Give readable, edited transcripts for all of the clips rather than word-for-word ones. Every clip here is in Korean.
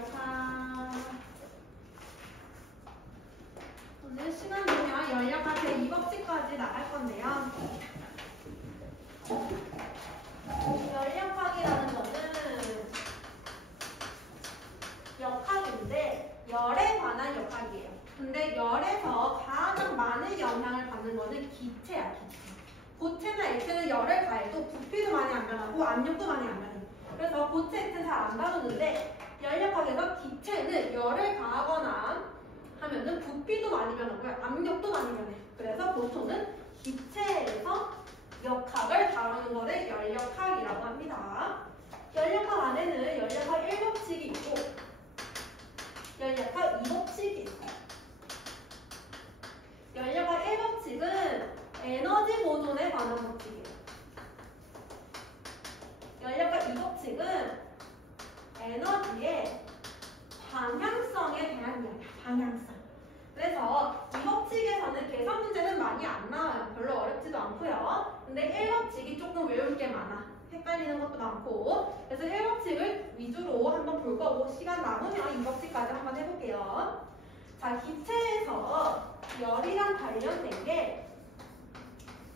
열역학. 오늘 시간 되면 열역학 제2법칙까지 나갈 건데요. 열역학이라는 거는 역학인데 열에 관한 역학이에요. 근데 열에서 가장 많은 영향을 받는 거는 기체야, 기체. 고체나 액체는 열을 가해도 부피도 많이 안 변하고 압력도 많이 안 변해요. 그래서 고체, 액체는 잘 안 다루는데 열역학에서 기체는 열을 가하거나 하면은 부피도 많이 변하고요. 압력도 많이 변해요. 그래서 보통은 기체에서 역학을 다루는 거를 열역학이라고 합니다. 열역학 안에는 열역학 1법칙이 있고 열역학 2법칙이 있어요. 열역학 1법칙은 에너지 보존에 관한 법칙이에요. 열역학 2법칙은 에너지의 방향성에 대한 이야기야. 방향성. 그래서 이 법칙에서는 계산 문제는 많이 안 나와요. 별로 어렵지도 않고요. 근데 1법칙이 조금 외울 게 많아. 헷갈리는 것도 많고. 그래서 1법칙을 위주로 한번 볼 거고 시간 남으면 2법칙까지 한번 해볼게요. 자, 기체에서 열이랑 관련된 게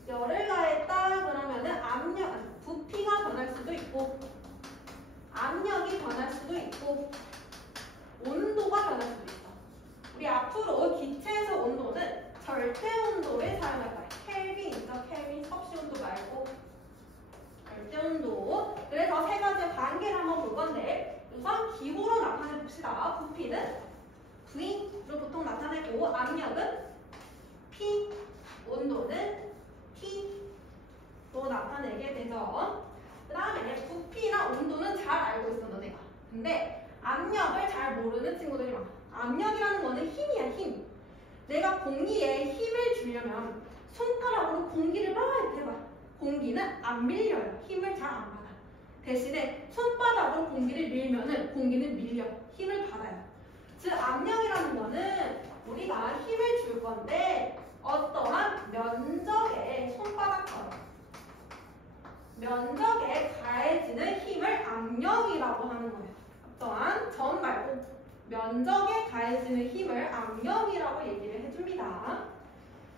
열을 가했다 그러면은 압력, 부피가 변할 수도 있고 압력이 변할 수도 있고 온도가 변할 수도 있어. 우리 앞으로 기체에서 온도는 절대 온도를 사용할 거야. 켈빈이죠. 켈빈 섭씨 온도 말고 절대 온도. 그래서 세 가지 관계를 한번 볼 건데 우선 기호로 나타내 봅시다. 부피는 V로 보통 나타내고 압력은 P, 온도는 T로 나타내게 되죠. 그 다음에 부피나 온도는 잘 알고 있어 너네가. 근데 압력을 잘 모르는 친구들이 많아. 압력이라는 거는 힘이야, 힘. 내가 공기에 힘을 주려면 손가락으로 공기를 막 이렇게 해봐. 공기는 안 밀려요. 힘을 잘 안 받아. 대신에 손바닥으로 공기를 밀면은 공기는 밀려. 힘을 받아요. 즉 압력이라는 거는 우리가 힘을 줄 건데 어떠한 면적에 손바닥처럼 면적에 가해지는 힘을 압력이라고 하는 거예요. 어떠한 점 말고 면적에 가해지는 힘을 압력이라고 얘기를 해줍니다.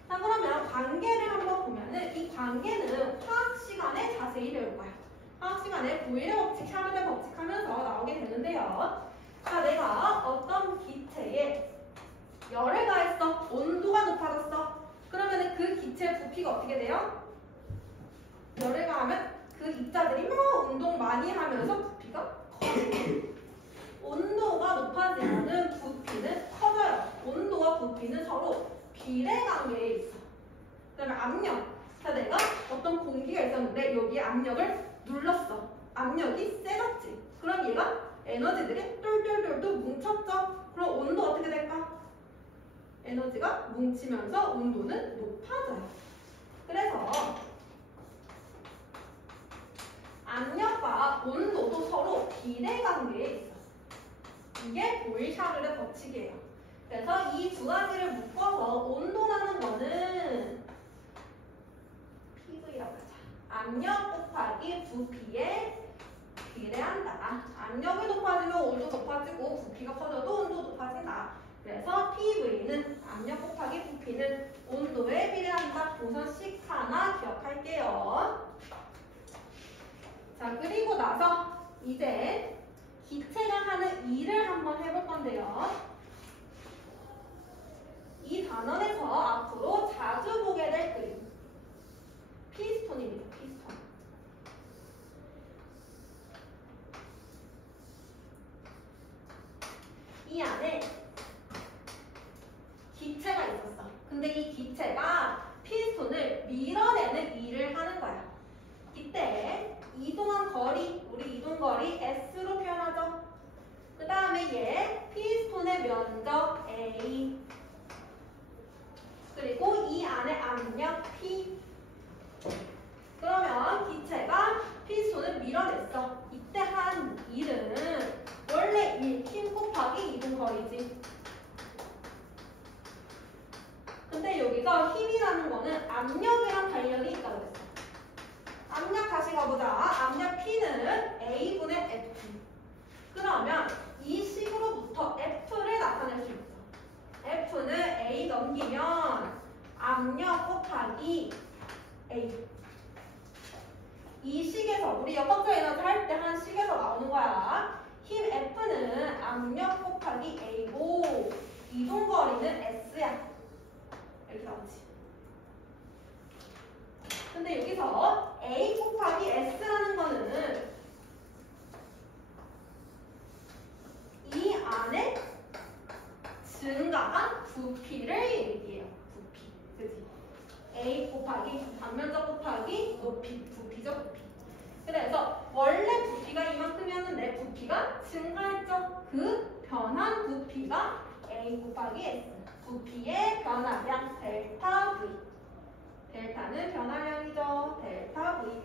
자, 그러면 관계를 한번 보면은 이 관계는 화학 시간에 자세히 배울 거야. 화학 시간에 보일의 법칙, 샤를의 법칙 하면서 나오게 되는데요. 자, 내가 어떤 기체에 열을 가했어. 온도가 높아졌어. 그러면은 그 기체의 부피가 어떻게 돼요? 열을 가하면 그 입자들이 막 운동 많이 하면서 부피가 커져요. 온도가 높아지면은 부피는 커져요. 온도와 부피는 서로 비례 관계에 있어. 그다음에 압력. 자, 내가 어떤 공기가 있었는데 여기에 압력을 눌렀어. 압력이 세졌지. 그럼 얘가 에너지들이 똘똘똘똘 뭉쳤죠. 그럼 온도 어떻게 될까? 에너지가 뭉치면서 온도는 높아져요. 그래서 압력과 온도도 서로 비례 관계에 있어. 이게 보일-샤를의 법칙이에요. 그래서 이 두 가지를 묶어서 온도라는 거는 PV라고 하자. 압력 곱하기 부피에 비례한다. 압력이 높아지면 온도 높아지고 부피가 커져도 온도 높아진다. 그래서 PV는 압력 곱하기 부피는 온도에 비례한다. 우선씩 하나 기억할게요. 자, 그리고 나서 이제 기체가 하는 일을 한번 해볼 건데요. 이 단원에서 앞으로 자주 보게 될 그림. 피스톤입니다. 피스톤. 이 안에 기체가 있었어. 근데 이 기체가 피스톤을 밀어내는 일을 하는 거야. 이때 이동한 거리, 우리 이동 거리 S로 표현하죠. 그 다음에 얘 피스톤의 면적 A, 그리고 이 안에 압력 P. 그러면 기체가 피스톤을 밀어냈어. 이때 한 일은 원래 힘 곱하기 이동 거리지. 근데 여기서 힘이라는 거는 압력이랑 관련이 있다고 했어. 압력 다시 가보자. 압력 P는 A분의 F. 그러면 이 식으로 넘기면 압력 곱하기 A. 이 식에서 우리 역학적 에너지 할 때 한 식에서 나오는 거야. 힘 F는 압력 곱하기 A고 이동거리는 S야. 이렇게 나오지. 근데 여기서 A 곱하기 S라는 거는 이 안에 증가한 부피를 얘기해요. 부피. 그치? A 곱하기 반면적 곱하기 높이. 부피죠, 부피. 그래서 원래 부피가 이만큼이었는데 부피가 증가했죠. 그 변한 부피가 A 곱하기 S. 부피의 변화량 델타 V. 델타는 변화량이죠. 델타 V.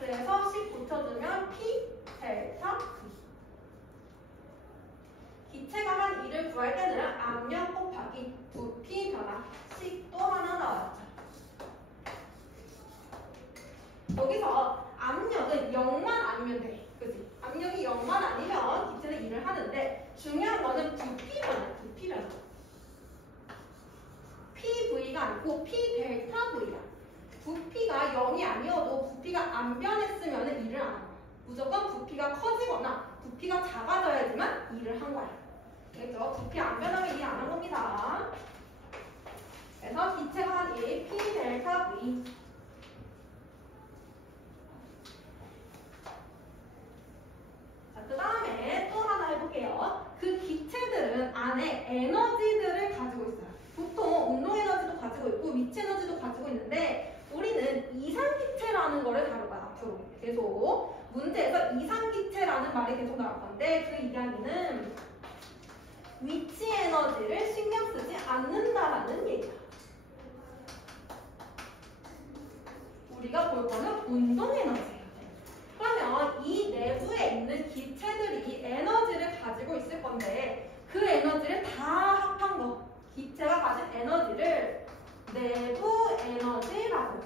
그래서 식 붙여주면 P 델타 V. 기체가 한 일을 구할 때는 압력 곱하기 부피 변화 식도 하나 나왔죠. 여기서 압력은 0만 아니면 돼. 그치? 압력이 0만 아니면 기체는 일을 하는데 중요한 거는 부피 변화. 부피 변화. PV가 아니고 P 델타 V야. 부피가 0이 아니어도 부피가 안 변했으면 일을 안 하는 거야. 무조건 부피가 커지거나 부피가 작아져야지만 일을 한 거야. 알겠죠? 부피 안 변하면 일 안 한 겁니다. 그래서 기체가 한 일 P 델타 V. 자, 그 다음에 또 하나 해볼게요. 그 기체들은 안에 에너지들을 가지고 있어요. 보통 운동 에너지도 가지고 있고 위치 에너지도 가지고 있는데 우리는 이상기체라는 거를 다룰 거야. 앞으로 계속 문제에서 이상기체라는 말이 계속 나올 건데 그 이야기는 위치 에너지를 신경 쓰지 않는다라는 얘기야. 우리가 볼 거는 운동 에너지예요. 그러면 이 내부에 있는 기체들이 에너지를 가지고 있을 건데 그 에너지를 다 합한 거. 기체가 가진 에너지를 내부 에너지라고 해요.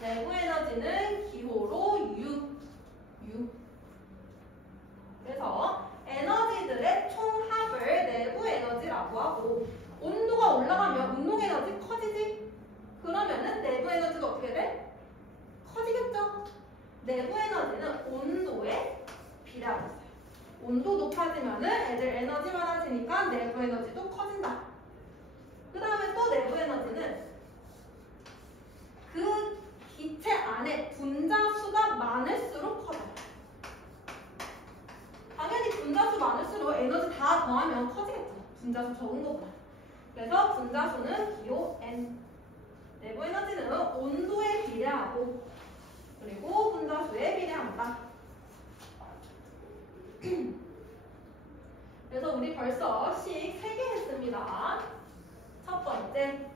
내부 에너지는 기호로 U. 그래서 에너지들의 총합을 내부 에너지라고 하고 온도가 올라가면 운동 에너지 커지지? 그러면은 내부 에너지가 어떻게 돼? 커지겠죠? 내부 에너지는 온도에 비례하고 있어요. 온도 높아지면은 애들 에너지 많아지니까 내부 에너지도 커진다. 그 다음에 또 내부 에너지는 그 기체 안에 분자수가 많을수록 커져요. 당연히 분자수 많을수록 에너지 다 더하면 커지겠죠. 분자수 적은 것보다. 그래서 분자수는 기호 N. 내부 에너지는 온도에 비례하고 그리고 분자수에 비례한다. 그래서 우리 벌써 식 3개 했습니다. 첫 번째,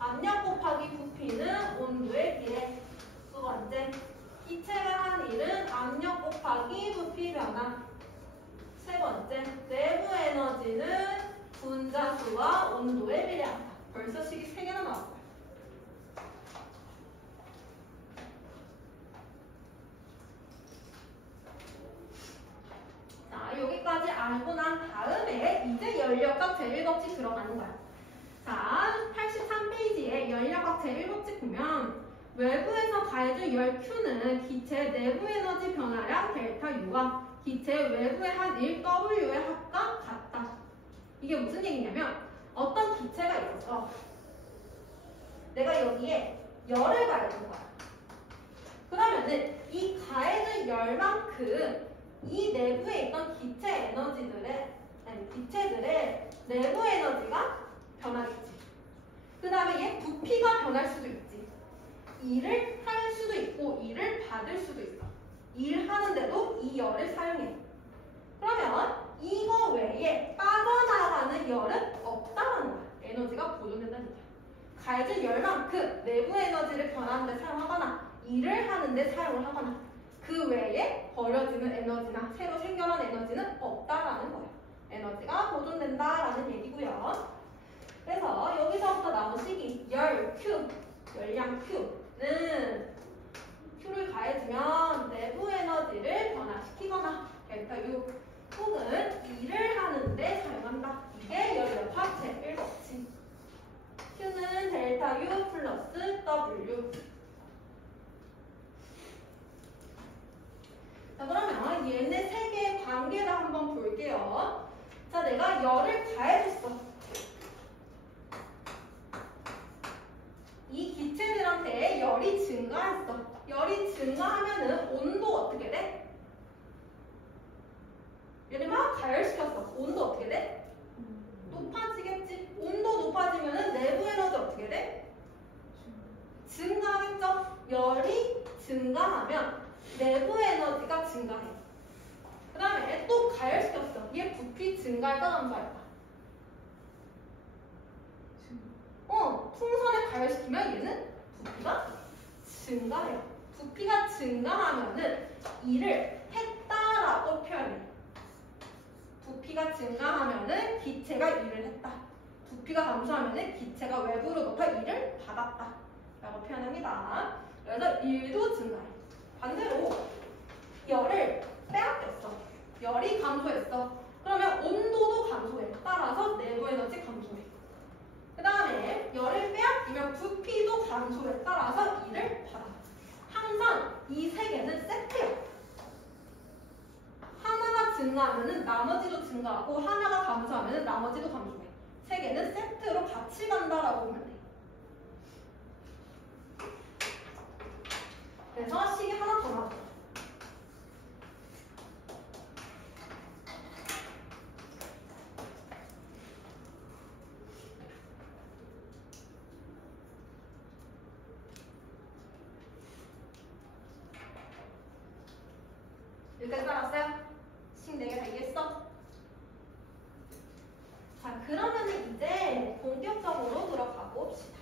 압력 곱하기 부피는 온도에 비례. 두 번째, 기체가 한 일은 압력 곱하기 부피 변화. 세 번째, 내부 에너지는 분자수와 온도에 비례한다. 벌써 식이 3개나 나왔어요. 자, 여기까지 알고 난 다음에 이제 연력학 제1법칙 들어가는 거야. 자, 83페이지에 연력학 제1법칙 보면 외부에서 가해준 열 Q는 기체 내부 에너지 변화량 델타 U와 기체 외부의 한 1 W의 합과 같다. 이게 무슨 얘기냐면 어떤 기체가 있었어. 내가 여기에 열을 가해준 거야. 그러면은 이 가해준 열만큼 이 내부에 있던 기체들의 내부 에너지가 변하겠지. 그 다음에 얘 부피가 변할 수도 있지. 일을 할 수도 있고 일을 받을 수도 있어. 일하는데도 이 열을 사용해. 그러면 이거 외에 빠져나가는 열은 없다는 거야. 에너지가 보존된다는 거야. 가해준 열만큼 내부 에너지를 변하는 데 사용하거나 일을 하는 데 사용을 하거나 그 외에 버려지는 에너지나 새로 생겨난 에너지는 없다라는 거예요. 에너지가 보존된다라는 얘기고요. 그래서 여기서부터 나온 식이 열 Q, 열량 Q는 Q를 가해주면 내부 에너지를 변화시키거나 델타 U 혹은 일을 하는데 사용한다. 이게 열 열이 증가하면은 온도 어떻게 돼? 열이 막 가열시켰어. 온도 어떻게 돼? 높아지겠지. 온도 높아지면은 내부 에너지 어떻게 돼? 증가하겠죠. 열이 증가하면 내부 에너지가 증가해. 그 다음에 또 가열시켰어. 얘 부피 증가할까 감소할까? 풍선에 가열시키면 얘는 부피가 증가해요. 부피가 증가하면은 일을 했다라고 표현해. 부피가 증가하면은 기체가 일을 했다. 부피가 감소하면은 기체가 외부로부터 일을 받았다 라고 표현합니다. 그래서 일도 증가해. 반대로 열을 빼앗겼어. 열이 감소했어. 그러면 온도도 감소해. 따라서 내부 에너지 감소해. 그 다음에 열을 빼앗기면 부피도 감소에 따라서 일을 받아. 항상 이 세 개는 세트야. 하나가 증가하면 나머지도 증가하고 하나가 감소하면 나머지도 감소해. 세 개는 세트로 같이 간다라고 보면 돼. 그래서 식이 하나 더 나왔어. 여기까지 따랐어요? 식 4개 다 이해했어? 자, 그러면 이제 본격적으로 들어가 봅시다.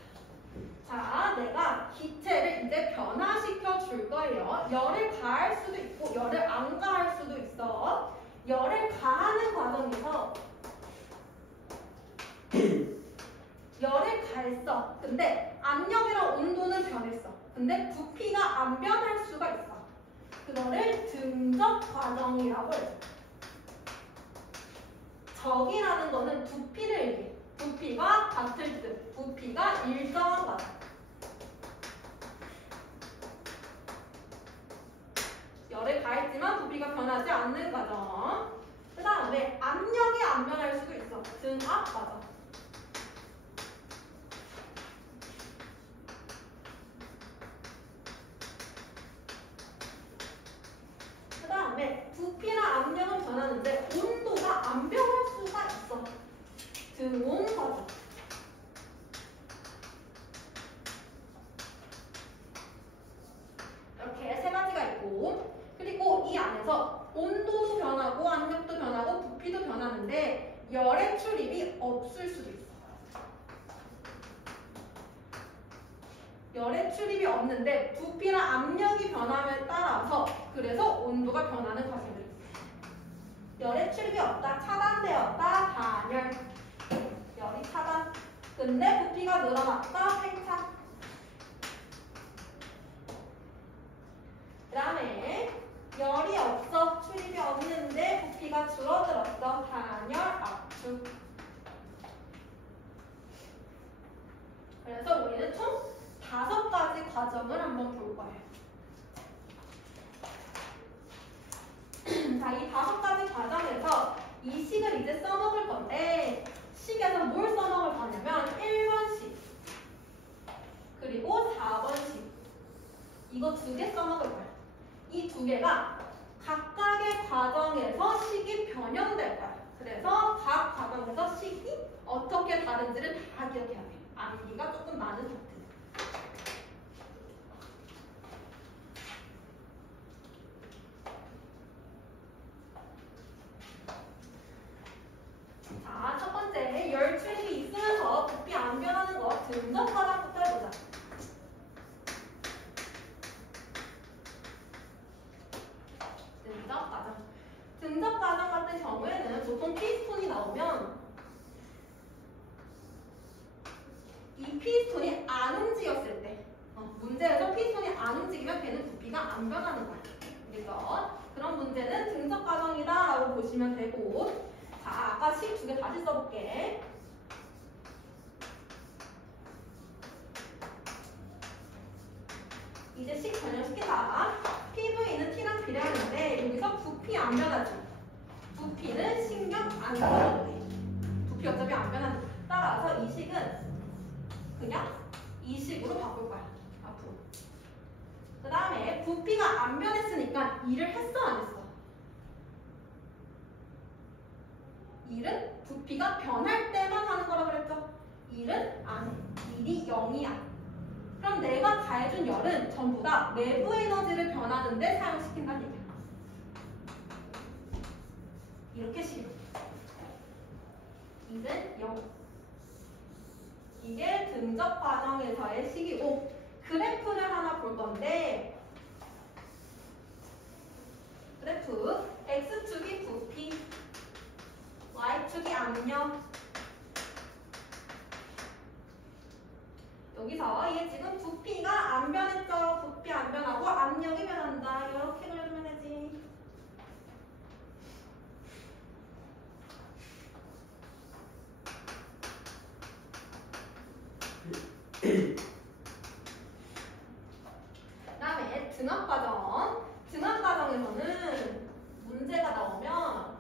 자, 내가 기체를 이제 변화시켜 줄 거예요. 열을 가할 수도 있고 열을 안 가할 수도 있어. 열을 가하는 과정에서 열을 가했어. 근데 압력이랑 온도는 변했어. 근데 부피가 안 변할 수가 있어. 그거를 등적 과정이라고 해요. 적이라는 거는 부피를 얘기해. 부피가 같을 듯. 부피가 일정한 과정. 열을 가했지만 부피가 변하지 않는 과정. 그 다음에 압력이 안 변할 수도 있어. 등압 과정. 그 다음에 부피나 압력은 변하는데 온도가 안 변할 수가 있어. 등온 과정. 이렇게 세 가지가 있고, 그리고 이 안에서 온도도 변하고 압력도 변하고 부피도 변하는데 열의 출입이 없을 수도 있어. 열의 출입이 없는데 부피나 압력이 변함에 따라서 그래서 온도가 변하는 과정들이 있어. 열의 출입이 없다, 차단되었다, 단열. 열이 차단. 근데 부피가 늘어났다, 팽창. 그 다음에 열이 없어, 출입이 없는데 부피가 줄어들었어, 단열, 압축. 그래서 우리는 총 5가지 과정을 한번 볼 거예요. 자, 이 5가지 과정에서 이 식을 이제 써먹을 건데 식에서 뭘 써먹을 거냐면 1번식 그리고 4번식 이거 2개 써먹을 거예요. 이 2개가 각각의 과정에서 식이 변형될 거예요. 그래서 각 과정에서 식이 어떻게 다른지를 다 기억해야 돼. 암기가 조금 많은 상태. 자, 첫 번째 열 출입이 있으면서 부피 안 변하는 거 등적 과정부터 해보자. 등적 과정. 등적 과정 같은 경우에는 보통 피스톤이 나오면 이 피스톤이 안 움직였을 때 문제에서 피스톤이 안 움직이면 걔는 부피가 안 변하는 거야. 그래서 그런 문제는 등적 과정이다 라고 보시면 되고, 자, 아까 식 2개 다시 써볼게. 이제 식 변형시키자. PV는 T랑 비례하는데 여기서 부피 안 변하지. 부피는 신경 안 써도 돼. 부피 어차피 안 변하니까. 따라서 이 식은 그냥 이 식으로 바꿀 거야. 앞으로. 그 그 다음에 부피가 안 변했으니까 일을 했어 안 했어? 일은 부피가 변할 때만 하는 거라고 그랬죠? 일은 안 해. 일이 0이야. 그럼 내가 가해준 열은 전부 다 내부 에너지를 변하는데 사용시킨다는 얘기야. 이렇게 식이로. 일은 0. 이게 등적 과정에서의 식이고 그래프를 하나 볼 건데 그래프 X축이 부피 Y축이 압력. 여기서 이게 지금 부피가 안 변했죠. 부피 안 변하고 압력이 변한다. 이렇게 그려주면 되지. 그 다음에 등압과정. 등압과정에서는 문제가 나오면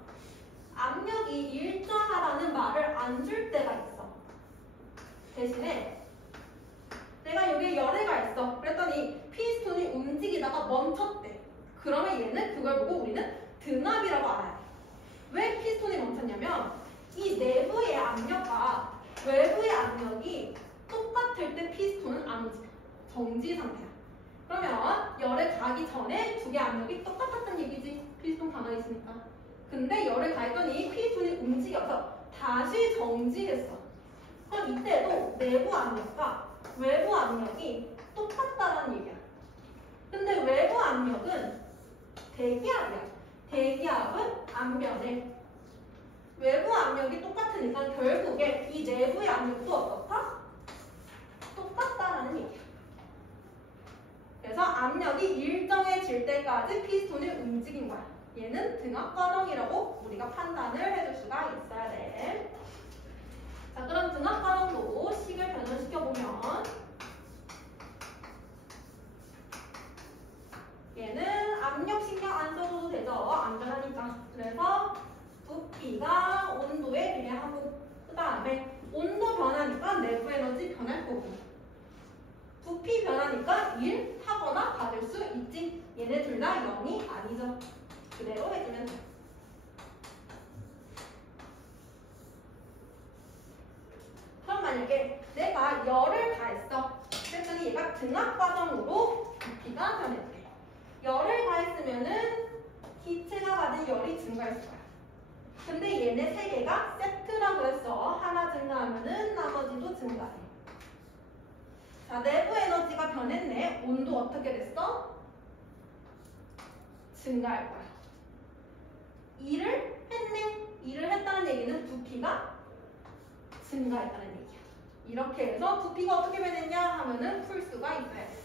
압력이 일정하다는 말을 안 줄 때가 있어. 대신에 내가 여기에 열애가 있어. 그랬더니 피스톤이 움직이다가 멈췄대. 그러면 얘는 그걸 보고 우리는 등압이라고 알아야 돼. 왜 피스톤이 멈췄냐면 이 내부의 압력과 외부의 압력이 똑같을 때 피스톤은 안 움직여. 정지 상태야. 그러면 열에 가기 전에 두 개 압력이 똑같았던 얘기지. 피스톤 가만히 있으니까. 근데 열에 가했더니 피스톤이 움직여서 다시 정지했어. 그럼 이때도 내부 압력과 외부 압력이 똑같다는 얘기야. 근데 외부 압력은 대기압이야. 대기압은 안 변해. 외부 압력이 똑같으니까 결국에 이 내부의 압력도 어떻다? 똑같다라는 얘기야. 그래서 압력이 일정해질 때까지 피스톤이 움직인 거야. 얘는 등압 과정이라고 우리가 판단을 해줄 수가 있어야 돼. 자, 그럼 등압 과정도 식을 변형시켜보면 얘는 압력 신경 안 써줘도 되죠. 안전하니까. 그래서 부피가 온도에 비례하고 그 다음에 온도 변하니까 내부 에너지 변할 거고 부피 변하니까 1 하거나 받을 수 있지. 얘네 둘 다 0이 아니죠. 그대로 해주면 돼. 그럼 만약에 내가 열을 가했어. 그랬더니 얘가 등압 과정으로 부피가 변했대. 열을 가했으면은 기체가 가진 열이 증가했을 거야. 근데 얘네 세 개가 세트라고 했어. 하나 증가하면은 나머지도 증가해. 자, 내부 에너지가 변했네. 온도 어떻게 됐어? 증가할 거야. 일을 했네. 일을 했다는 얘기는 부피가 증가했다는 얘기야. 이렇게 해서 부피가 어떻게 변했냐 하면은 풀 수가 있어야 돼.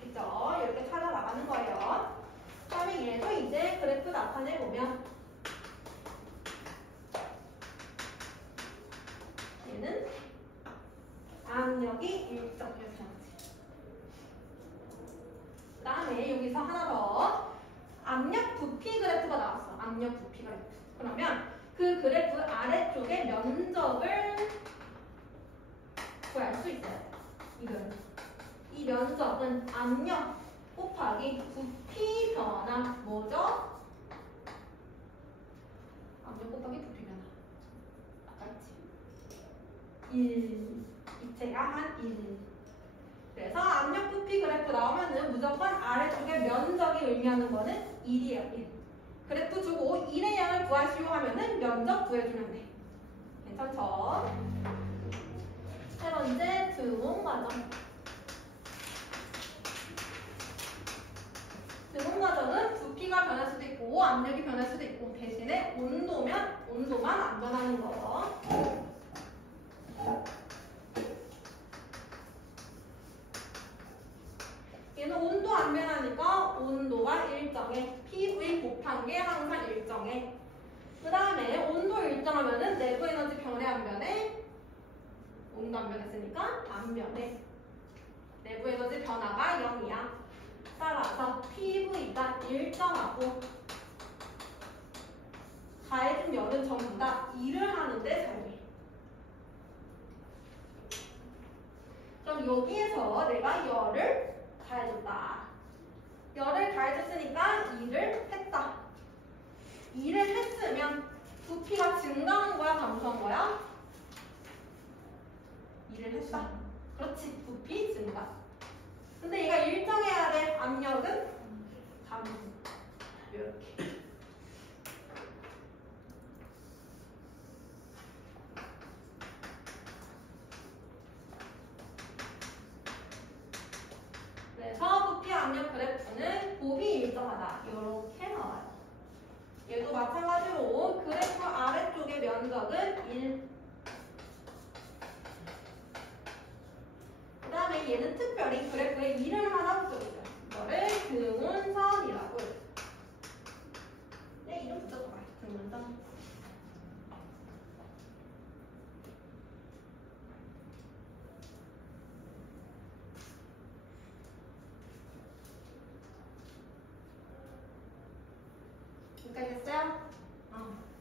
그죠? 이렇게 찾아 나가는 거예요. 그다음에 얘도 이제 그래프 나타내 보면 얘는 압력이 일정 이렇게 나오지. 그다음에 여기서 하나 더 압력 부피 그래프가 나왔어. 압력 부피 그래프. 그러면 그 그래프 아래쪽에 면적을 구할 수 있어요. 이 면적은 압력 곱하기 부피 변화 뭐죠? 압력 곱하기 부피 변화. 맞지? 1. 이체가 한 1. 그래서 압력 부피 그래프 나오면은 무조건 아래쪽에 면적이 의미하는 거는 1이에요. 1. 그래프 주고 1의 양을 구하시오 하면은 면적 구해주면 돼. 괜찮죠? 세 번째 등온 과정. 등온 과정은 부피가 변할 수도 있고 압력이 변할 수도 있고 대신에 온도만 안 변하는 거. 얘는 온도 안 변하니까 온도가 일정해. PV 곱한 게 항상 일정해. 그 다음에 온도 일정하면은 내부 에너지 변해 안 변해? 온도 안 변했으니까 안 변해. 내부 에너지 변화가 0이야. 따라서 PV가 일정하고 가해준 열은 전부 다 일을 하는데 사용해. 그럼 여기에서 내가 열을 가해줬다. 열을 가해줬으니까 일을 했다. 일을 했으면 부피가 증가한 거야, 감소한 거야? 일을 했다. 그렇지, 부피 증가. 근데 얘가 일정해야 돼. 압력은 감소. 이렇게. 그래서 부피 압력 그래프는 곱이 일정하다. 이렇게 나와요. 얘도 마찬가지로 그래프 아래쪽의 면적은 1. 그 다음에 얘는 특별히 그래프에 이름 하나 붙여줬어요. 이거를 등운선이라고 해요. 네, 이름 붙여줘봐요. 등운선. 알겠어요?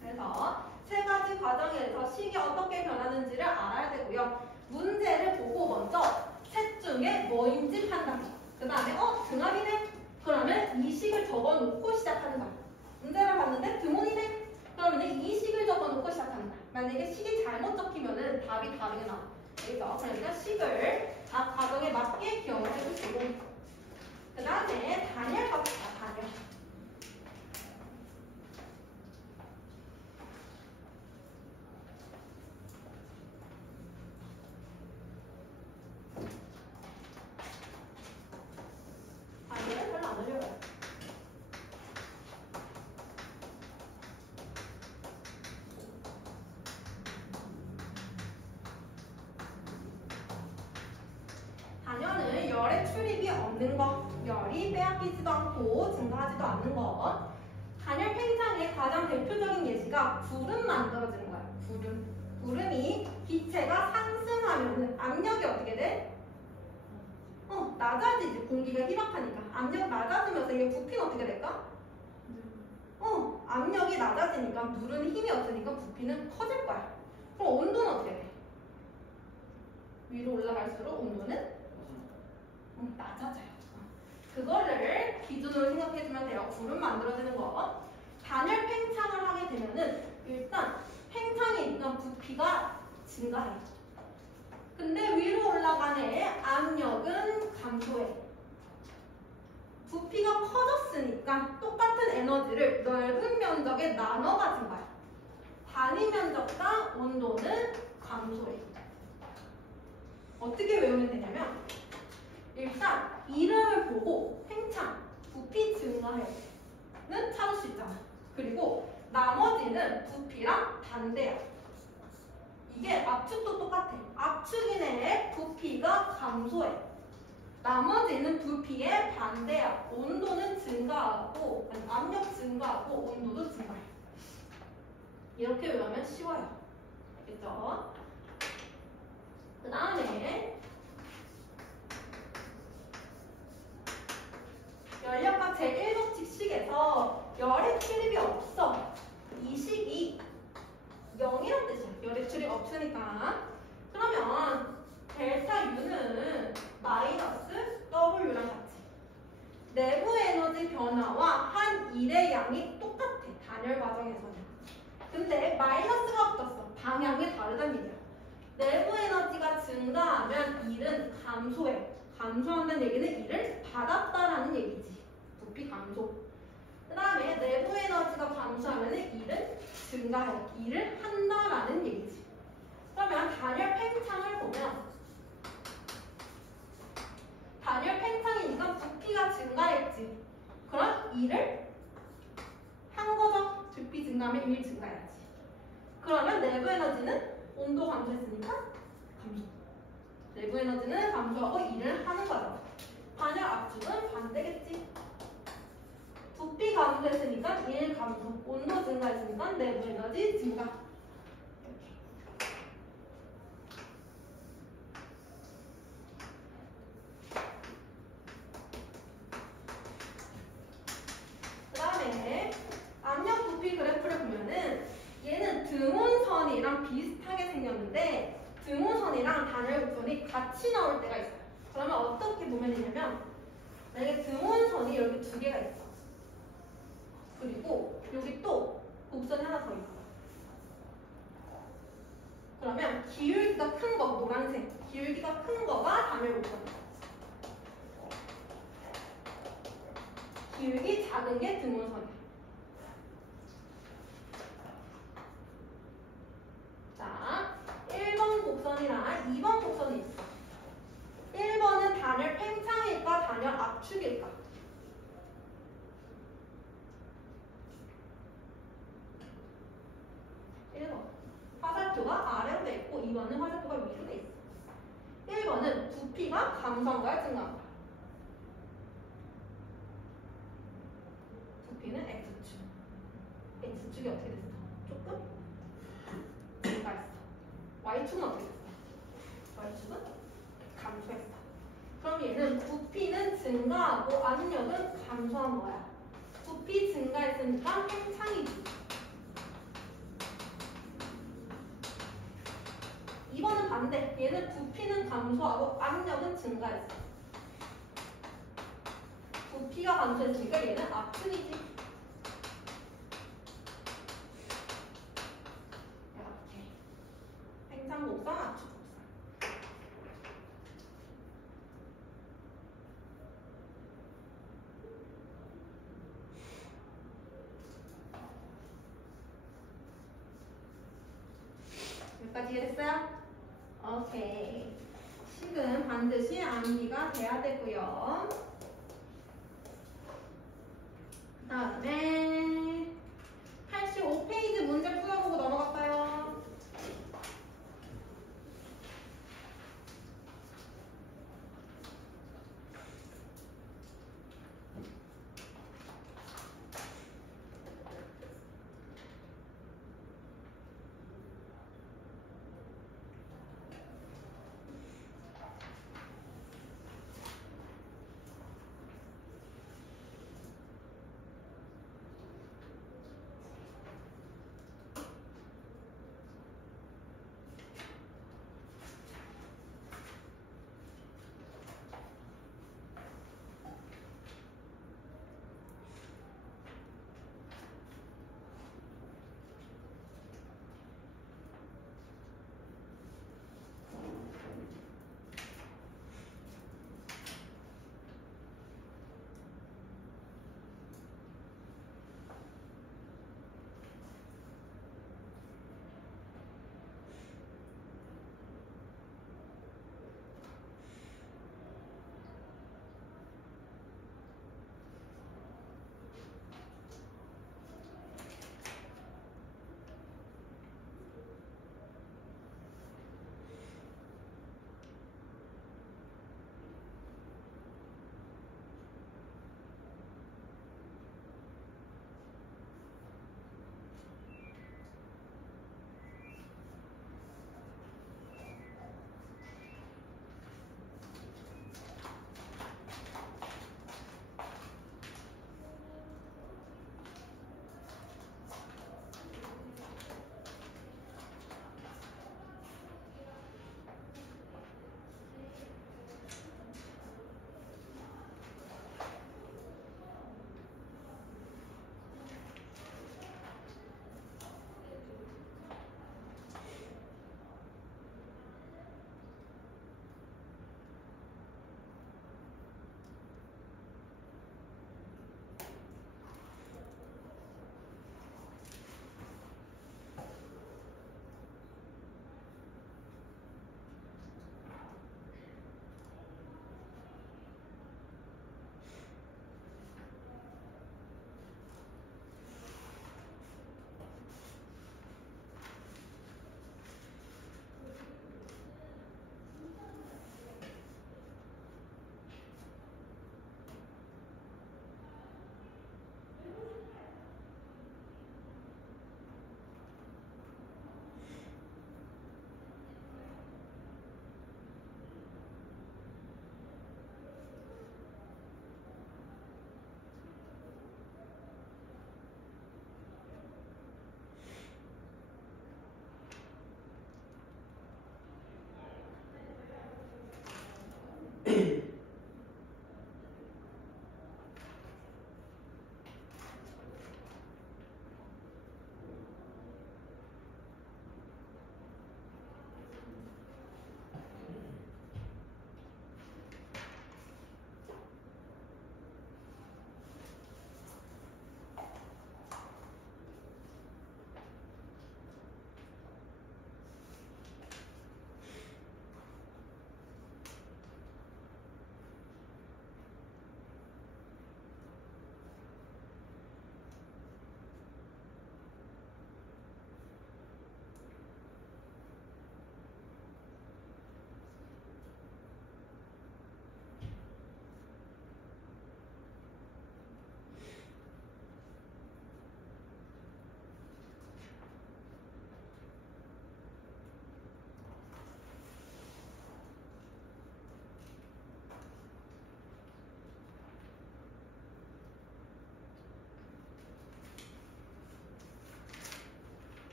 그래서 세 가지 과정에서 식이 어떻게 변하는지를 알아야 되고요. 문제를 보고 먼저 셋 중에 뭐인지 판단해. 그 다음에 등합이네? 그러면 이 식을 적어놓고 시작하는 거야. 문제를 봤는데 등원이네? 그러면 이 식을 적어놓고 시작하는 거야. 만약에 식이 잘못 적히면은 답이 다르게 나와. 알겠죠? 그러니까 식을 각 과정에 맞게 기억을 해주시고 그 다음에 단열 갑시다. 단열. 단열을 별로 안 어려워요. 단열은 열의 출입이 없는 거, 열이 빼앗기지도 않고 증가하지도 않는 거. 단열 팽창의 가장 대표적인 예시가 구름 만들어지는 거예요. 구름. 구름이 기체가 상승하면 압력이 어떻게 돼? 낮아지지. 공기가 희박하니까. 압력 낮아지면서 이게 부피는 어떻게 될까? 압력이 낮아지니까 물은 힘이 없으니까 부피는 커질 거야. 그럼 온도는 어떻게 돼? 위로 올라갈수록 온도는 낮아져요. 그거를 기준으로 생각해주면 돼요. 구름 만들어지는 거. 단열 팽창을 하게 되면은 일단 팽창이니까 부피가 증가해. 근데 위로 올라가네 압력은 감소해. 부피가 커졌으니까 똑같은 에너지를 넓은 면적에 나눠 가진 거야. 단위 면적당 온도는 감소해. 어떻게 외우면 되냐면 일단 이름을 보고 팽창, 부피 증가해는 찾을 수 있잖아. 그리고 나머지는 부피랑 반대야. 이게 압축도 똑같아. 압축이네 부피가 감소해. 나머지는 부피의 반대야. 온도는 증가하고 압력 증가하고 온도도 증가해. 이렇게 외우면 쉬워요. 알겠죠? 그 다음에 열역학 제1법칙 식에서 열의 출입이 없어. 이 식이 0이란 뜻이야. 열의 출입 없으니까. 그러면 델타 U는 마이너스 W랑 같이. 내부 에너지 변화와 한 일의 양이 똑같아. 단열 과정에서는. 근데 마이너스가 붙었어. 방향이 다르다는 얘기야. 내부 에너지가 증가하면 일은 감소해. 감소한다는 얘기는 일을 받았다라는 얘기지. 부피 감소. 그 다음에 내부 에너지가 감소하면 일은 증가해. 일을 한다라는 얘기지. 그러면 단열 팽창을 보면 단열 팽창이니까 부피가 증가했지. 그럼 일을 한 거죠. 부피 증가하면 일 증가해야지. 그러면 내부 에너지는 온도 감소했으니까 감소. 내부 에너지는 감소하고 일을 하는 거죠. 단열 압축은 반대겠지. 부피 감소했으니까 일 감소. 온도 증가했으니까 내부 에너지 증가. 이렇게. 그 다음에 압력 부피 그래프를 보면은 얘는 등온선이랑 비슷하게 생겼는데 등온선이랑 단열 부분이 같이 나올 때가 있어요. 그러면 어떻게 보면 되냐면 만약에 등원선이 여기 두 개가 있어. 그리고 여기 또 곡선이 하나 더 있어. 그러면 기울기가 큰 거, 노란색. 기울기가 큰 거가 단열 곡선이야. 기울기 작은 게 등원선이야. 자, 1번 곡선이랑 2번 곡선이 있어. 1번은 단열 팽창일까, 단열 압축일까? 1번. 화살표가 아래로 돼 있고 2번은 화살표가 위로 돼 있어. 1번은 부피가 감소한가요, 증가한가요? 부피는 X축. X축이 어떻게 됐어? 조금 증가했어. Y축은 어떻게 됐어? Y축은 감소했어. 그럼 얘는 부피는 증가하고 압력은 감소한 거야. 부피 증가했으니까 팽창이지. 2번은 반대. 얘는 부피는 감소하고 압력은 증가했어. 부피가 감소했으니까 얘는 압축이지. 이렇게. 팽창 곡선, 압축 곡선. 여기까지 이해됐어요? 오케이. 식은 반드시 암기가 돼야 되고요. 그 다음에 85페이지 문제 풀어보고 넘어갈까요?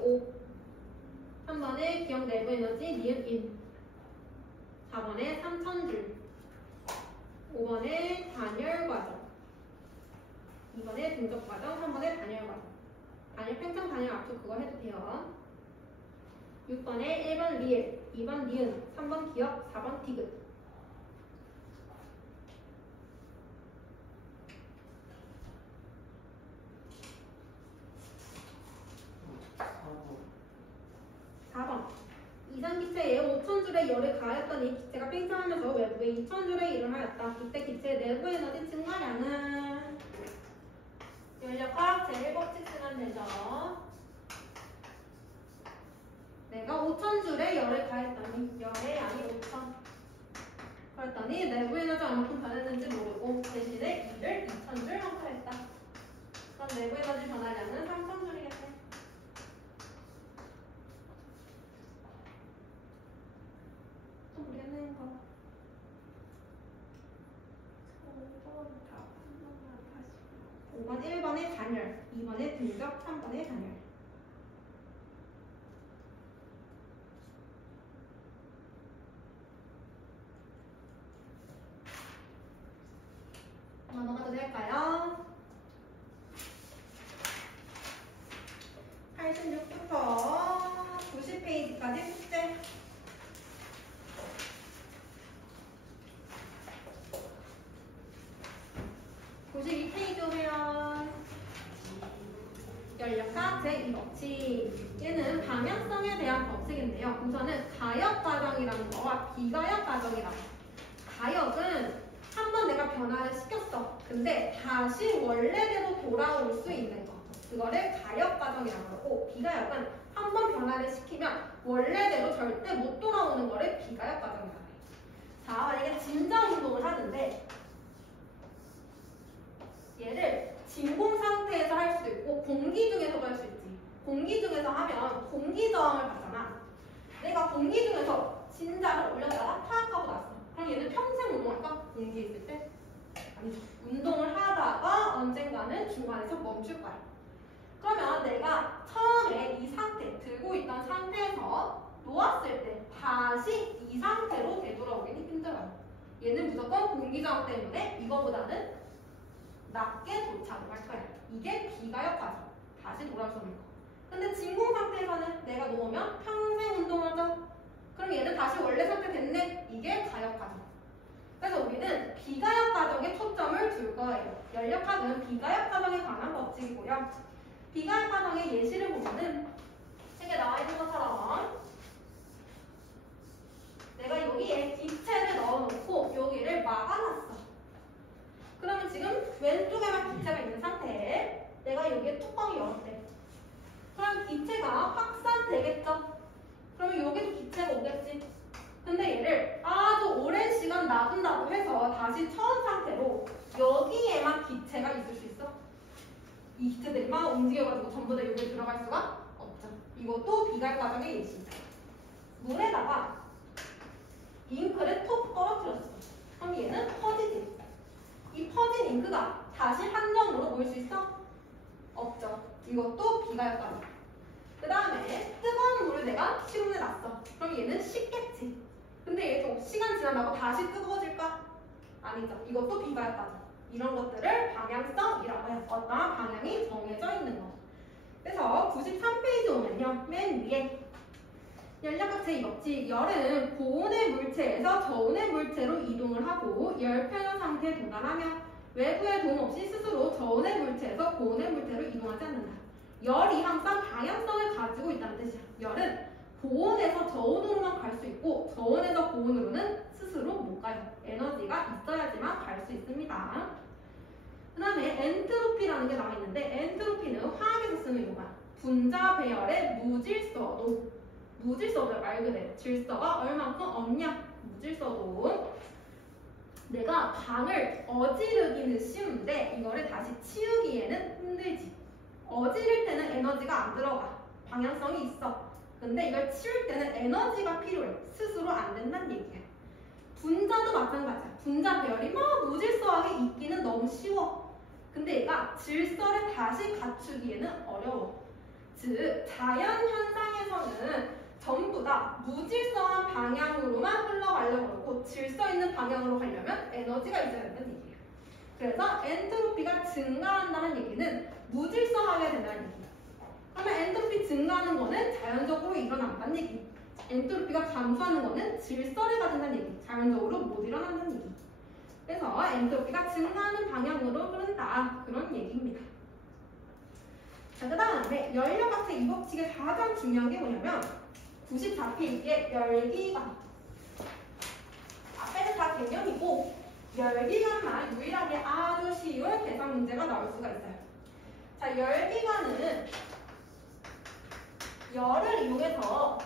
OXO. 3번에 기억 내부 에너지 니은 인. 4번에 3000줄. 5번에 단열 과정. 2번에 등급 과정. 3번에 단열 과정. 단열 팽창 단열 압축 그거 해도 돼요. 6번에 1번 리을, 2번 니은, 3번 기억, 4번 디귿. 이상기체에 5000줄의 열을 가하였더니 기체가 팽창하면서 외부에 2000줄의 일을 하였다. 이때 기체의 내부 에너지 증가량은 연력학 제1법칙 쓰면 되죠. 내가 5000줄의 열을 가했더니 열의 양이 5000. 그랬더니 내부 에너지 얼마큼 변했는지 모르고 대신에 일을 2000줄만큼 했다. 그럼 내부 에너지 변화량은 3000줄이겠네. 모르겠네 이거. 5번 1번에 단열, 2번에 등급, 3번에 단열. 넘어가도 될까요? 86부터 90페이지까지 숙제. 연력학 제2법칙. 얘는 방향성에 대한 법칙인데요. 우선은 가역 과정이라는 거와 비가역 과정이라는 거. 가역은 한번 내가 변화를 시켰어. 근데 다시 원래대로 돌아올 수 있는 거. 그거를 가역 과정이라고 하고, 비가역은 한번 변화를 시키면 원래대로 절대 못 돌아오는 거를 비가역 과정이라고 해요. 자, 만약에 진정 운동을 하는데 얘를 진공 상태에서 할 수도 있고 공기 중에서도 할 수 있지. 공기 중에서 하면 공기 저항을 받잖아. 내가 공기 중에서 진자를 올렸다가 탁 하고 났어. 그럼 얘는 평생 운동할까? 공기에 있을 때? 아니죠. 운동을 하다가 언젠가는 중간에서 멈출 거야. 그러면 내가 처음에 이 상태, 들고 있던 상태에서 놓았을 때 다시 이 상태로 되돌아오기는 힘들어요. 얘는 무조건 공기 저항 때문에 이거보다는 낮게 도착을 할 거야. 이게 비가역 과정. 다시 돌아올 수 없는 거. 근데 진공 상태에서는 내가 놓으면 평생 운동하죠. 그럼 얘는 다시 원래 상태 됐네. 이게 가역 과정. 그래서 우리는 비가역 과정에 초점을 둘 거예요. 연력학은 비가역 과정에 관한 법칙이고요. 비가역 과정의 예시를 보면은 책에 나와 있는 것처럼 내가 여기에 기체를 넣어놓고 여기를 막아놨어. 그러면 지금 왼쪽에만 기체가 있는 상태에 내가 여기에 뚜껑을 열었대. 그럼 기체가 확산되겠죠? 그러면 여기도 기체가 오겠지? 근데 얘를 아주 오랜 시간 놔둔다고 해서 다시 처음 상태로 여기에만 기체가 있을 수 있어? 이 기체들이 막 움직여가지고 전부 다 여기에 들어갈 수가 없죠. 이것도 비가역 과정의 예시. 물에다가 잉크를 톡 떨어뜨렸어. 그럼 얘는 퍼지지. 이 퍼진 잉크가 다시 한 점으로 모일 수 있어? 없죠. 이것도 비가역 과정. 그 다음에 뜨거운 물을 내가 식물에 놨어. 그럼 얘는 식겠지. 근데 얘도 시간 지나고 다시 뜨거워질까? 아니죠. 이것도 비가역 과정. 이런 것들을 방향성이라고 해요. 어떠한 방향이 정해져 있는 거. 그래서 93페이지 오면요. 맨 위에 연력학 제2법칙. 열은 고온의 물체에서 저온의 물체로 이동을 하고 열 표현 상태에 도달하며 외부의 도움 없이 스스로 저온의 물체에서 고온의 물체로 이동하지 않는다. 열이 항상 방향성을 가지고 있다는 뜻이야. 열은 고온에서 저온으로만 갈 수 있고 저온에서 고온으로는 스스로 못 가요. 에너지가 있어야지만 갈 수 있습니다. 그 다음에 엔트로피라는 게 나와 있는데 엔트로피는 화학에서 쓰는 용어야. 분자 배열의 무질서도. 무질서도 말 그대로 질서가 얼만큼 없냐. 무질서도. 내가 방을 어지르기는 쉬운데 이거를 다시 치우기에는 힘들지. 어지를 때는 에너지가 안 들어가. 방향성이 있어. 근데 이걸 치울 때는 에너지가 필요해. 스스로 안 된다는 얘기야. 분자도 마찬가지야. 분자 배열이 막 무질서하게 있기는 너무 쉬워. 근데 얘가 질서를 다시 갖추기에는 어려워. 즉 자연 현상에서는 전부 다 무질서한 방향으로만 흘러가려고 하고 질서 있는 방향으로 가려면 에너지가 있어야 된다는 얘기예요. 그래서 엔트로피가 증가한다는 얘기는 무질서하게 된다는 얘기예요. 그러면 엔트로피 증가하는 거는 자연적으로 일어난다는 얘기. 엔트로피가 감소하는 거는 질서를 가진다는 얘기. 자연적으로 못 일어난다는 얘기. 그래서 엔트로피가 증가하는 방향으로 흐른다. 그런 얘기입니다. 자, 그 다음에 연료각체 이 법칙의 가장 중요한 게 뭐냐면 94페이지에 열기관. 앞에는 다 개념이고 열기관만 유일하게 아주 쉬운 계산 문제가 나올 수가 있어요. 자, 열기관은 열을 이용해서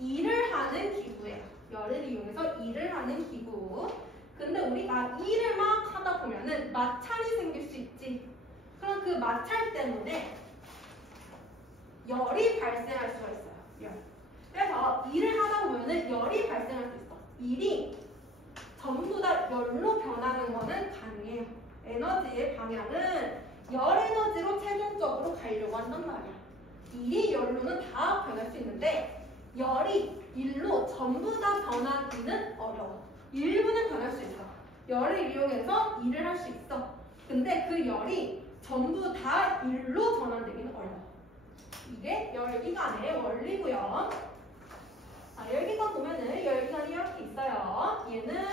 일을 하는 기구예요. 열을 이용해서 일을 하는 기구. 근데 우리가 일을 막 하다 보면은 마찰이 생길 수 있지. 그럼 그 마찰 때문에 열이 발생할 수가 있어요. 열. 그래서 일을 하다 보면은 열이 발생할 수 있어. 일이 전부 다 열로 변하는 거는 가능해요. 에너지의 방향은 열 에너지로 최종적으로 가려고 한단 말이야. 일이 열로는 다 변할 수 있는데 열이 일로 전부 다 변하기는 어려워. 일부는 변할 수 있어. 열을 이용해서 일을 할 수 있어. 근데 그 열이 전부 다 일로 전환되기는 어려워. 이게 열기관의 원리고요. 자, 열기관 보면은 열기관이 이렇게 있어요. 얘는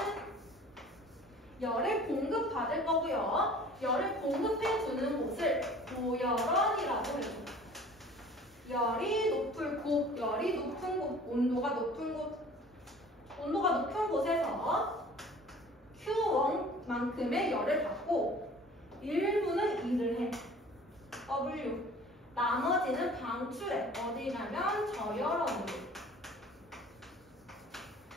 열을 공급받을 거고요. 열을 공급해주는 곳을 고열원이라고 해요. 열이 높은 곳, 열이 높은 곳, 온도가 높은 곳, 온도가 높은 곳에서 Q1만큼의 열을 받고 일부는 일을 해. W. 나머지는 방출해. 어디냐면 저열원으로.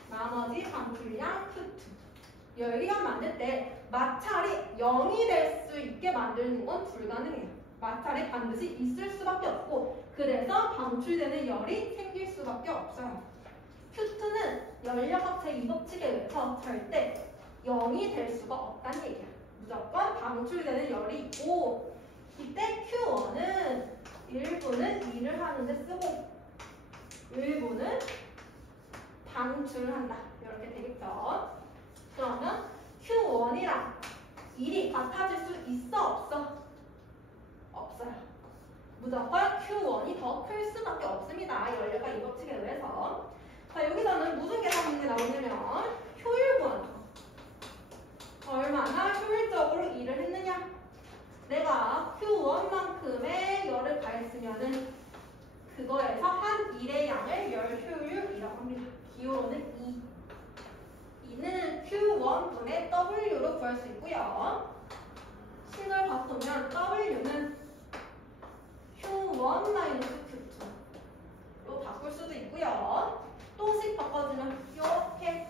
나머지 방출량 Q2. 열기관 만들 때 마찰이 0이 될 수 있게 만드는 건 불가능해요. 마찰이 반드시 있을 수밖에 없고 그래서 방출되는 열이 생길 수밖에 없어요. Q2는 연료각체 이 법칙에 의해서 절대 0이 될 수가 없다는 얘기야. 무조건 방출되는 열이 있고 이때 Q1은 일부는 일을 하는데 쓰고 일부는 방출한다. 이렇게 되겠죠. 그러면 Q1이랑 일이 같아질 수 있어 없어? 없어요. 무조건 Q1이 더 클 수밖에 없습니다. 연료가 이 법칙에 의해서. 자, 여기서는 무슨 계산 문제 나오냐면 효율 구하는 거. 얼마나 효율적으로 일을 했느냐? 내가 Q1만큼의 열을 가했으면은 그거에서 한 일의 양을 열 효율이라고 합니다. 기호로는 2. 2는 Q1분의 W로 구할 수 있고요. 식을 바꾸면 W는 Q1-Q2로 바꿀 수도 있고요. 또 식 바꿔주면 이렇게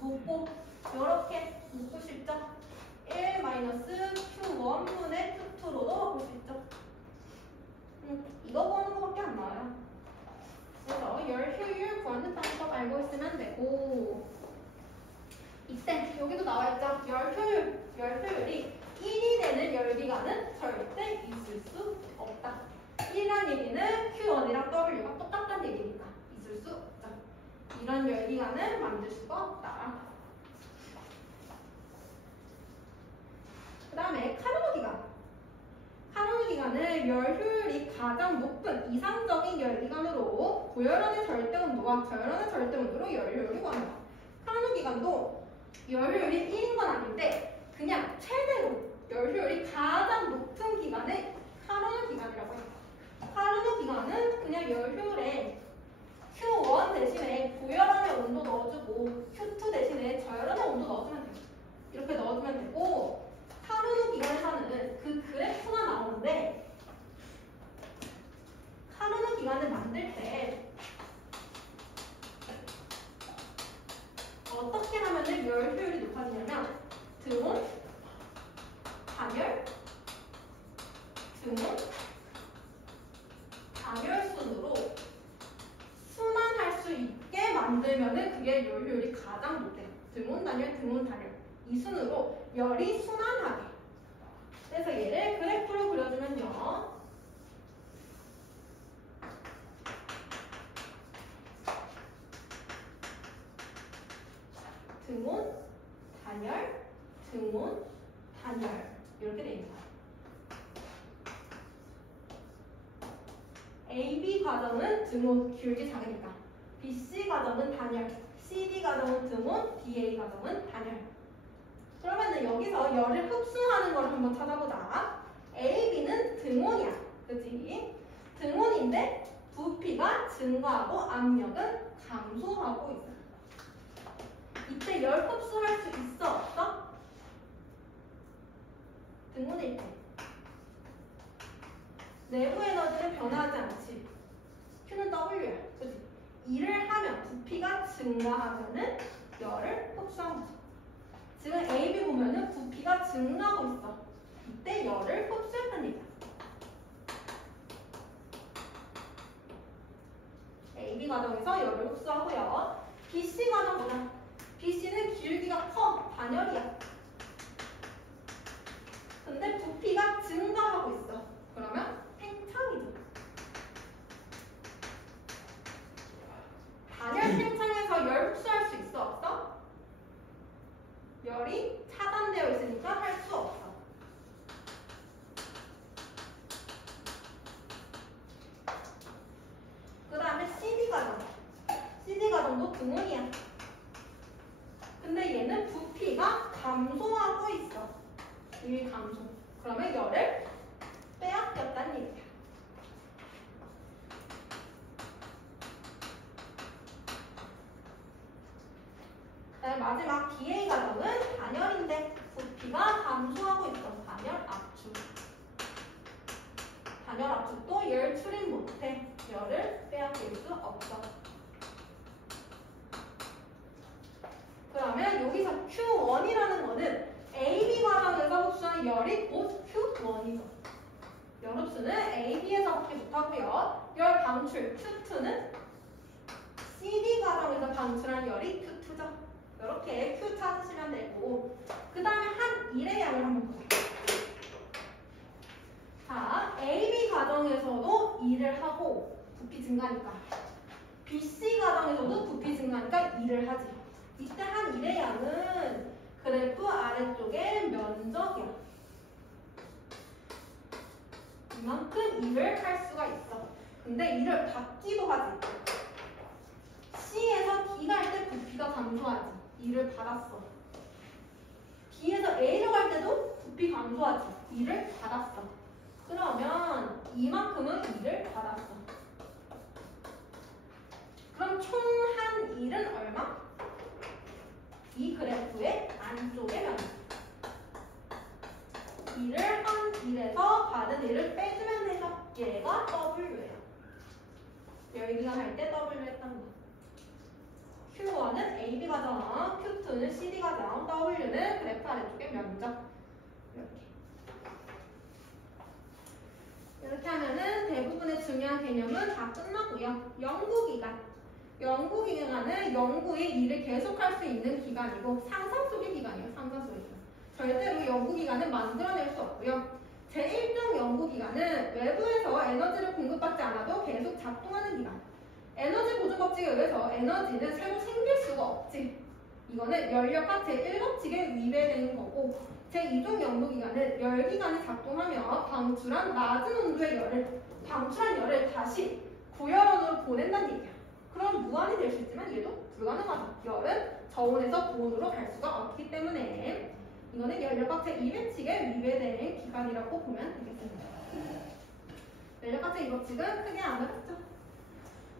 묶고 이렇게 묶을 수 있죠. 1-Q1분의 Q2로도 바꿀 수 있죠. 이거 구하는 거밖에 안 나와요. 그래서 열 효율 구하는 방법 알고 있으면 되고 이때 여기도 나와있죠. 열 효율이 1이 되는 열기관은 절대 있을 수 없다. 1이란 얘기는 Q1이랑 W가 똑같다는 얘기니까 있을 수 없다. 이런 열기관은 만들 수가 없다. 그 다음에 카르노 기관. 카르노 기관은 열 효율이 가장 높은 이상적인 열기관으로 고열원의 절대 온도와 저열원의 절대 온도로 열 효율이 구합니다. 카르노 기관도 열 효율이 1인 건 아닌데 그냥 최대로 열 효율이 가장 높은 기관을 카르노 기관이라고 해요. 카르노 기관은 그냥 열 효율에 Q1 대신에 고열원의 온도 넣어주고 Q2 대신에 저열원의 온도 넣어주면 돼요. 이렇게 넣어주면 되고 카르노 기관에서는 그 그래프가 나오는데 카르노 기관을 만들 때 어떻게 하면 열 효율이 높아지냐면 드론, 단열, 드론, 단열 순으로 순환할 수 있게 만들면은 그게 열 효율이 가장 높대요. 드론, 단열, 이 순으로 열이 순환하게. 그래서 얘를 그래프로 그려주면요. 등온, 단열, 등온, 단열 이렇게 돼 있는 거야. AB 과정은 등온 기울기 작으니까 BC 과정은 단열, CD 과정은 등온, DA 과정은 단열. 그러면은 여기서 열을 흡수하는 걸 한번 찾아보자. AB는 등온이야, 그치? 등온인데 부피가 증가하고 압력은 감소하고 있어. 이때 열 흡수할 수 있어, 없어? 등온일 때 내부 에너지는 변하지 않지. Q는 W야, 그치? 일을 하면 부피가 증가하면은 열을 흡수한 거지. 지금 AB 보면은 부피가 증가하고 있어. 이때 열을 흡수했다는 얘기야. AB 과정에서 열을 흡수하고요. BC 과정 보자. BC는 기울기가 커, 단열이야. 근데 부피가 증가하고 있어. 그러면 팽창이죠. 단열 팽창에서 열 흡수할 수 있어, 없어? 열이 차단되어 있으니까 할 수 없어. 그 다음에 CD 과정. CD 과정도 등온이야. 근데 얘는 부피가 감소하고 있어. 일 감소. 그러면 열을 빼앗겼다는 얘기야. 마지막 DA 과정은 단열인데 부피가 감소하고 있어. 단열 압축. 단열 압축도 열 출입 못해. 열을 빼앗길 수 없어. 그러면 여기서 Q1이라는 거는 AB 과정에서 흡수하는 열이 곧 Q1이죠. 열 흡수는 AB에서밖에 못하고요. 열 방출 Q2는 CD 과정에서 방출한 열이 Q2죠. 이렇게 Q 찾으시면 되고, 그 다음에 한 일의 양을 한번 보자. 자, AB 과정에서도 일을 하고 부피 증가니까, BC 과정에서도 부피 증가니까 일을 하지. 이때 한 일의 양은 그래프 아래쪽의 면적이야. 이만큼 일을 할 수가 있어. 근데 일을 받기도 하지. C에서 D 갈 때 부피가 감소하지. 일을 받았어. D에서 A로 갈 때도 부피 감소하지. 일을 받았어. 그러면 이만큼은 일을 받았어. 그럼 총 한 일은 얼마? 이 그래프의 안쪽의 면적. 일을 한 일에서 받은 일을 빼주면 되죠. 얘가 W예요. 열기가 할 때 W 했던 거. Q1은 AB 과정, Q2는 CD 과정, W는 그래프 아래쪽의 면적. 이렇게 하면은 대부분의 중요한 개념은 다 끝나고요. 연구기간. 연구기간은 연구의 일을 계속할 수 있는 기간이고 상상 속의 기간이에요. 상상 속의 기간. 절대로 연구기간은 만들어낼 수 없고요. 제1종 연구기간은 외부에서 에너지를 공급받지 않아도 계속 작동하는 기간. 에너지 보존 법칙에 의해서 에너지는 새로 생길 수가 없지. 이거는 열역학 제1법칙에 위배되는 거고, 제2종 연구기간은 열기관이 작동하며 방출한 낮은 온도의 열을, 방출한 열을 다시 고열원으로 보낸다는 얘기야. 그럼 무한이 될 수 있지만 얘도 불가능하죠. 열은 저온에서 고온으로 갈 수가 없기 때문에 이거는 열역학 제2법칙에 위배되는 기간이라고 보면 되겠습니다. 열역학 제2법칙은 크게 안 어렵죠.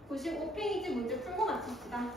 95페이지 문제 풀고 마칩시다.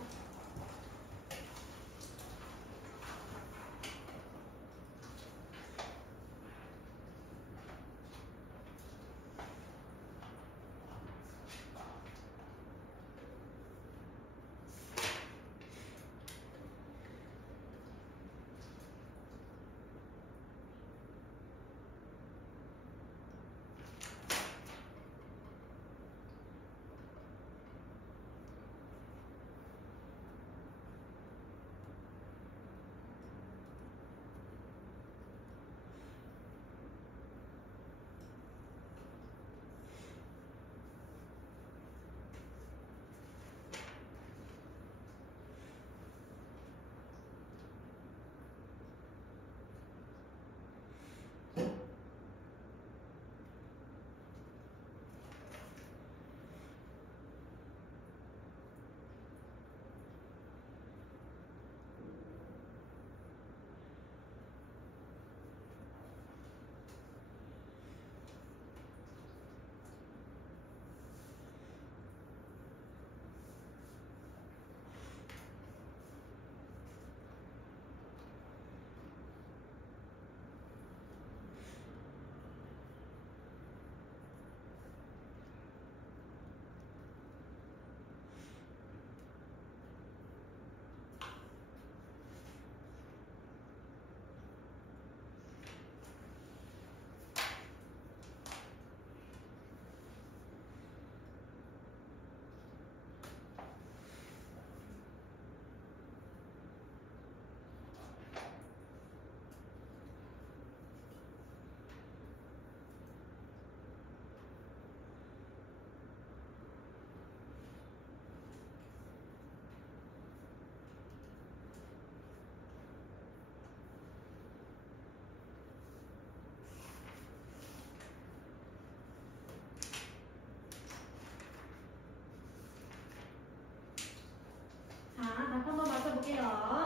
볼게요.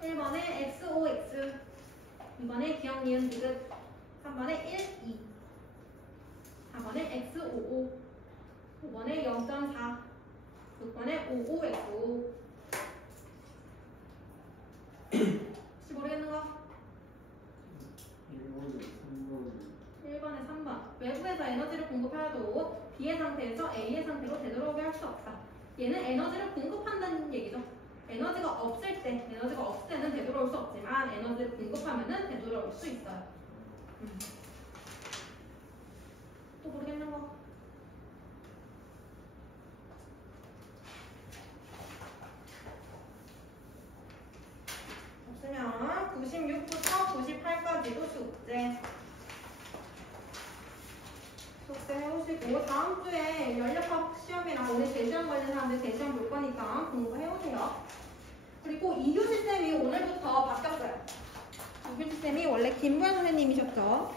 1번에 XOX, 2번에 기억, 니은, 디귿, 3번에 1, 2, 4번에 X55, 5번에 0.4, 6번에 55X5. 혹시 모르겠는 거? 1번에 3번. 외부에서 에너지를 공급하여도 B의 상태에서 A의 상태로 되돌아오게 할 수 없다. 얘는 에너지를 공급한다는 얘기죠. 에너지가 없을 때는 되돌아올 수 없지만 에너지를 공급하면은 되돌아올 수 있어요. 또 모르겠는 거? 없으면 96부터 98까지도 숙제 해오시고 다음 주에 연력학 시험이랑 오늘 대시험 관련하는데 대시험 볼 거니까 공부해오세요. 그리고 이교 시스템이 오늘부터 바뀌었어요. 이교 시스템이 원래 김부현 선생님이셨죠?